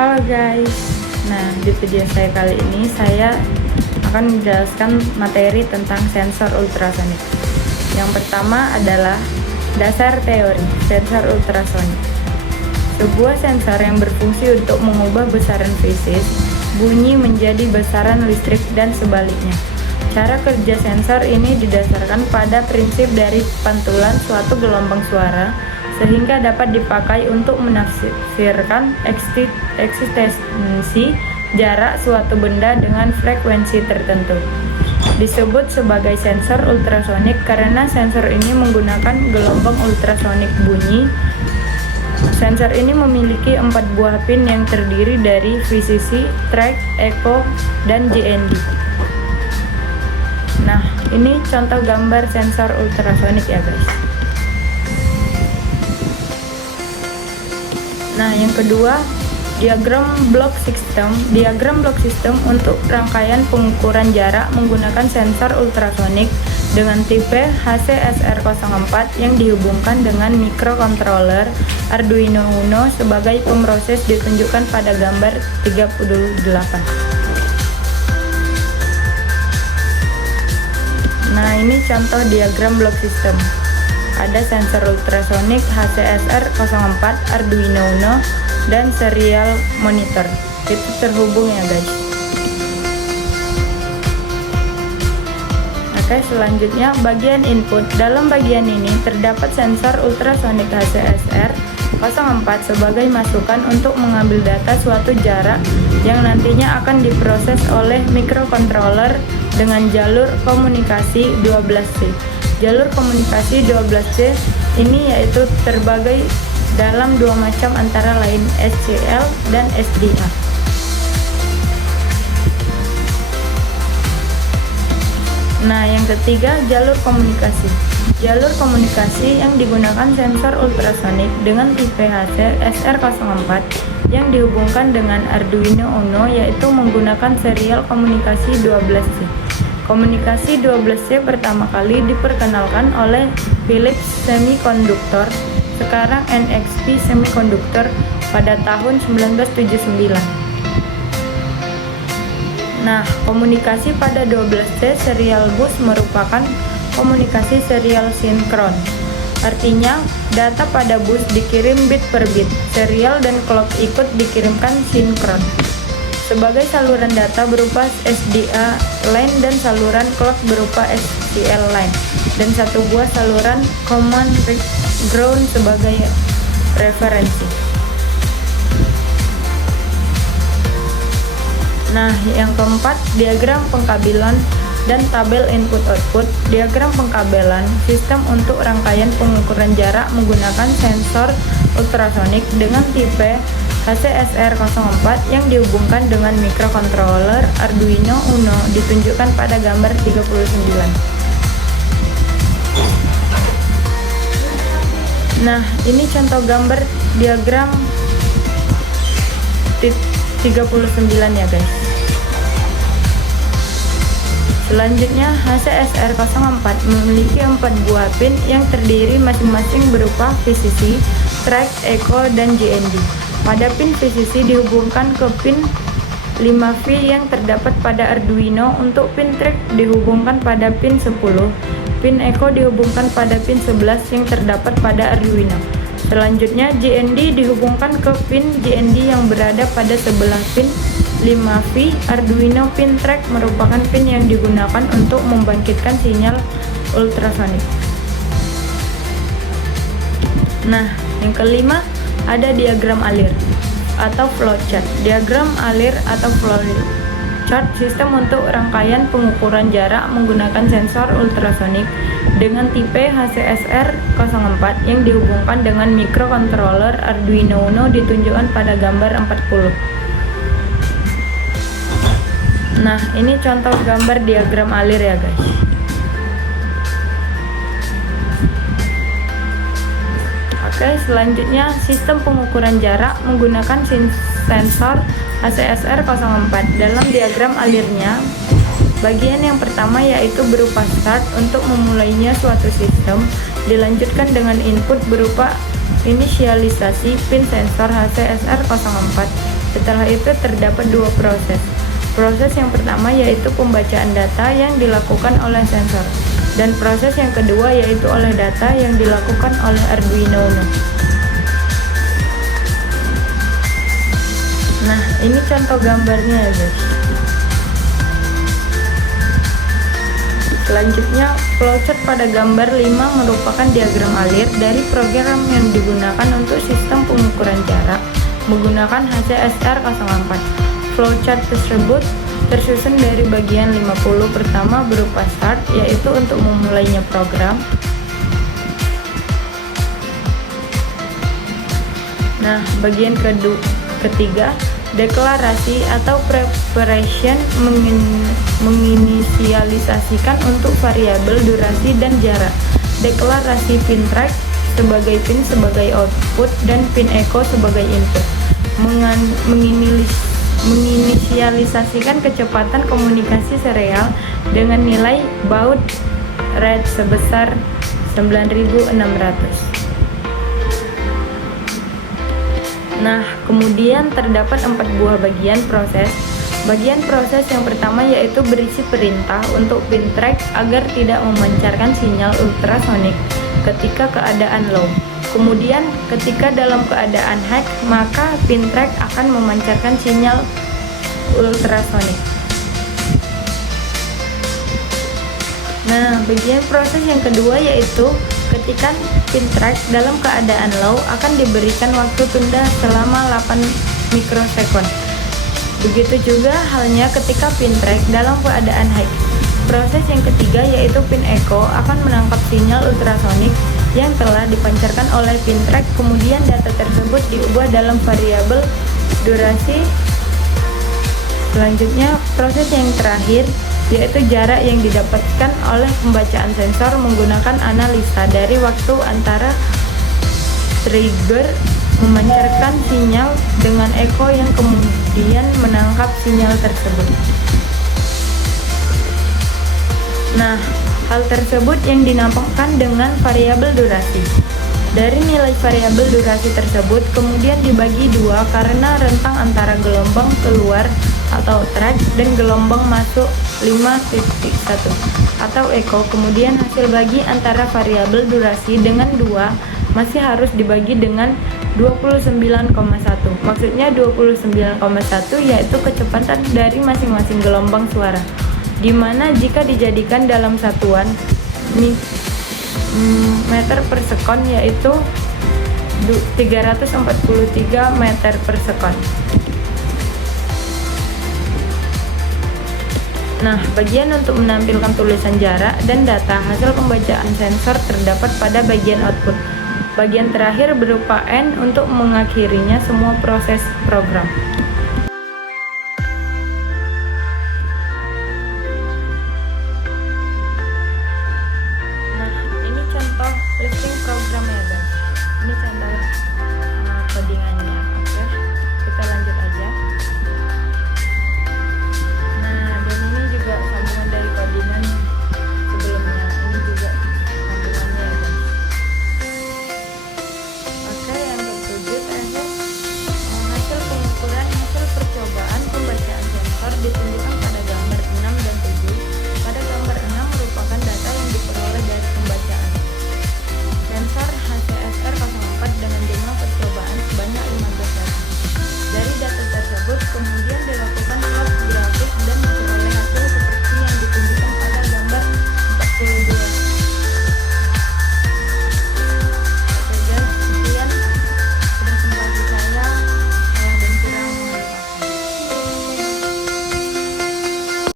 Halo guys, nah di video saya kali ini saya akan menjelaskan materi tentang sensor ultrasonik. Yang pertama adalah dasar teori sensor ultrasonik. Sebuah sensor yang berfungsi untuk mengubah besaran fisis bunyi menjadi besaran listrik dan sebaliknya. Cara kerja sensor ini didasarkan pada prinsip dari pantulan suatu gelombang suara sehingga dapat dipakai untuk menafsirkan eksistensi jarak suatu benda dengan frekuensi tertentu. Disebut sebagai sensor ultrasonik karena sensor ini menggunakan gelombang ultrasonik bunyi. Sensor ini memiliki 4 buah pin yang terdiri dari VCC, track, echo, dan GND. Nah, ini contoh gambar sensor ultrasonik ya guys. Nah, yang kedua, diagram block system. Diagram block system untuk rangkaian pengukuran jarak menggunakan sensor ultrasonik dengan tipe HCSR04 yang dihubungkan dengan microcontroller Arduino Uno sebagai pemroses ditunjukkan pada gambar 38. Nah, ini contoh diagram block system. Ada sensor ultrasonik HCSR04 Arduino Uno dan serial monitor. Itu terhubung ya guys. Oke, selanjutnya bagian input. Dalam bagian ini terdapat sensor ultrasonik HCSR04 sebagai masukan untuk mengambil data suatu jarak yang nantinya akan diproses oleh microcontroller dengan jalur komunikasi 12C. Jalur komunikasi 12C ini yaitu terbagi dalam dua macam antara lain SCL dan SDA. Nah, yang ketiga jalur komunikasi. Jalur komunikasi yang digunakan sensor ultrasonik dengan tipe HCSR04 yang dihubungkan dengan Arduino Uno yaitu menggunakan serial komunikasi 12C. Komunikasi 12C pertama kali diperkenalkan oleh Philips Semiconductor, sekarang NXP Semiconductor, pada tahun 1979. Nah, komunikasi pada 12C serial bus merupakan komunikasi serial sinkron. Artinya, data pada bus dikirim bit per bit, serial dan clock ikut dikirimkan sinkron. Sebagai saluran data berupa SDA line dan saluran clock berupa SCL line, dan satu buah saluran command ground sebagai referensi. Nah, yang keempat, diagram pengkabelan dan tabel input-output. Diagram pengkabelan sistem untuk rangkaian pengukuran jarak menggunakan sensor ultrasonik dengan tipe HCSR04 yang dihubungkan dengan microcontroller Arduino Uno ditunjukkan pada gambar 39. Nah, ini contoh gambar diagram 39 ya guys. Selanjutnya, HCSR04 memiliki 4 buah pin yang terdiri masing-masing berupa VCC, track, echo, dan GND. Pada pin VCC dihubungkan ke pin 5V yang terdapat pada Arduino. Untuk pin track dihubungkan pada pin 10. Pin echo dihubungkan pada pin 11 yang terdapat pada Arduino. Selanjutnya, GND dihubungkan ke pin GND yang berada pada sebelah pin 5V. Arduino pin track merupakan pin yang digunakan untuk membangkitkan sinyal ultrasonik. Nah, yang kelima, ada diagram alir atau flowchart. Diagram alir atau flowchart sistem untuk rangkaian pengukuran jarak menggunakan sensor ultrasonik dengan tipe HCSR04 yang dihubungkan dengan microcontroller Arduino Uno ditunjukkan pada gambar 40. Nah, ini contoh gambar diagram alir ya guys. Oke, selanjutnya sistem pengukuran jarak menggunakan sensor HCSR04. Dalam diagram alirnya, bagian yang pertama yaitu berupa start untuk memulainya suatu sistem, dilanjutkan dengan input berupa inisialisasi pin sensor HCSR04 Setelah itu terdapat dua proses. Proses yang pertama yaitu pembacaan data yang dilakukan oleh sensor, dan proses yang kedua yaitu oleh data yang dilakukan oleh Arduino Uno. Nah, ini contoh gambarnya ya guys. Selanjutnya, flowchart pada gambar 5 merupakan diagram alir dari program yang digunakan untuk sistem pengukuran jarak menggunakan HCSR04. Flowchart tersebut tersusun dari bagian 50 pertama berupa start, yaitu untuk memulainya program. Nah, bagian ketiga, deklarasi atau preparation menginisialisasikan untuk variabel durasi dan jarak. Deklarasi pin track sebagai pin sebagai output dan pin echo sebagai input. Menginisialisasikan kecepatan komunikasi serial dengan nilai baud rate sebesar 9600. Nah, kemudian terdapat 4 buah bagian proses. Bagian proses yang pertama yaitu berisi perintah untuk pin track agar tidak memancarkan sinyal ultrasonik ketika keadaan low. Kemudian, ketika dalam keadaan high, maka pin track akan memancarkan sinyal ultrasonik. Nah, bagian proses yang kedua yaitu ketika pin track dalam keadaan low akan diberikan waktu tunda selama 8 mikrosekund. Begitu juga halnya ketika pin track dalam keadaan high. Proses yang ketiga yaitu pin echo akan menangkap sinyal ultrasonik yang telah dipancarkan oleh pin track, kemudian data tersebut diubah dalam variabel durasi. Selanjutnya, proses yang terakhir yaitu jarak yang didapatkan oleh pembacaan sensor menggunakan analisa dari waktu antara trigger memancarkan sinyal dengan echo yang kemudian menangkap sinyal tersebut. Nah, hal tersebut yang dinampakkan dengan variabel durasi. Dari nilai variabel durasi tersebut kemudian dibagi dua karena rentang antara gelombang keluar atau track dan gelombang masuk 5.1 atau echo. Kemudian hasil bagi antara variabel durasi dengan 2 masih harus dibagi dengan 29,1. Maksudnya 29,1 yaitu kecepatan dari masing-masing gelombang suara, dimana jika dijadikan dalam satuan meter per sekon yaitu 343 meter per sekon. Nah, bagian untuk menampilkan tulisan jarak dan data hasil pembacaan sensor terdapat pada bagian output. Bagian terakhir berupa N untuk mengakhirinya semua proses program.